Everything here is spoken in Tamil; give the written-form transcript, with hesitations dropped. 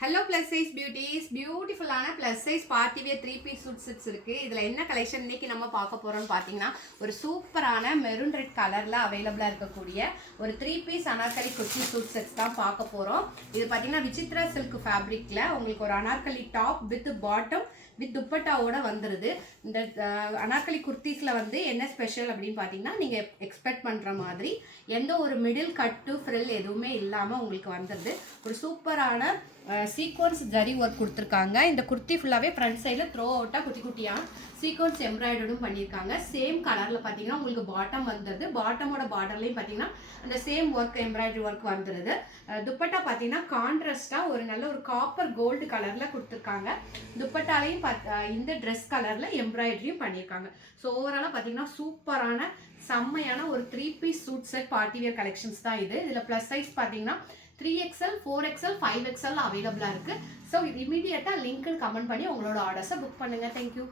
ஹலோ ப்ளஸ் சைஸ் பியூட்டிஸ், பியூட்டிஃபுல்லான plus size party wear 3 piece suit sets இருக்குது. இதில் என்ன கலெக்ஷன் இன்றைக்கி நம்ம பார்க்க போகிறோம்னு பார்த்தீங்கன்னா, ஒரு சூப்பரான மெரூன் ரெட் கலரில் அவைலபிளாக இருக்கக்கூடிய ஒரு 3 piece Anarkali kurti suit sets தான் பார்க்க போகிறோம். இது பார்த்தீங்கன்னா விசித்ரா சில்க் ஃபேப்ரிக்கில் உங்களுக்கு ஒரு anarkali top with bottom with துப்பட்டாவோட வந்துடுது. இந்த அனார்கலி குர்த்திஸில் வந்து என்ன ஸ்பெஷல் அப்படின்னு பார்த்தீங்கன்னா, நீங்கள் எக்ஸ்பெக்ட் பண்ணுற மாதிரி எந்த ஒரு மிடில் கட்டு ஃப்ரில் எதுவுமே இல்லாமல் உங்களுக்கு வந்துடுது. ஒரு சூப்பரான சீக்வன்ஸ் ஜரி ஒர்க் கொடுத்துருக்காங்க. இந்த குர்த்தி ஃபுல்லாகவே ஃப்ரண்ட் சைடில் த்ரோ அவுட்டாக குட்டி குட்டியாக சீக்வன்ஸ் எம்ப்ராய்டரும் பண்ணியிருக்காங்க. சேம் கலரில் பார்த்தீங்கன்னா உங்களுக்கு பாட்டம் வந்துடுது. பாட்டமோட பார்டர்லையும் பார்த்தீங்கன்னா அந்த சேம் ஒர்க் எம்ப்ராய்டரி ஒர்க் வந்துடுது. துப்பட்டா பார்த்தீங்கன்னா கான்ட்ராஸ்டாக ஒரு நல்ல ஒரு காப்பர் கோல்டு கலரில் கொடுத்துருக்காங்க. துப்பட்டாலையும் இந்த ட்ரெஸ் கலரில் எம்ப்ராய்டரியும் பண்ணியிருக்காங்க. ஸோ ஓவராலாக பார்த்தீங்கன்னா சூப்பரான செம்மையான ஒரு 3 piece suit set party wear collections தான் இது. இதில் ப்ளஸ் சைஸ் பார்த்தீங்கன்னா 3XL 4XL 5XL அவைலபிளாக இருக்குது. ஸோ இமீடியட்டாக லிங்க்கு கமெண்ட் பண்ணி உங்களோட ஆர்டர்ஸை புக் பண்ணுங்கள். தேங்க்யூ.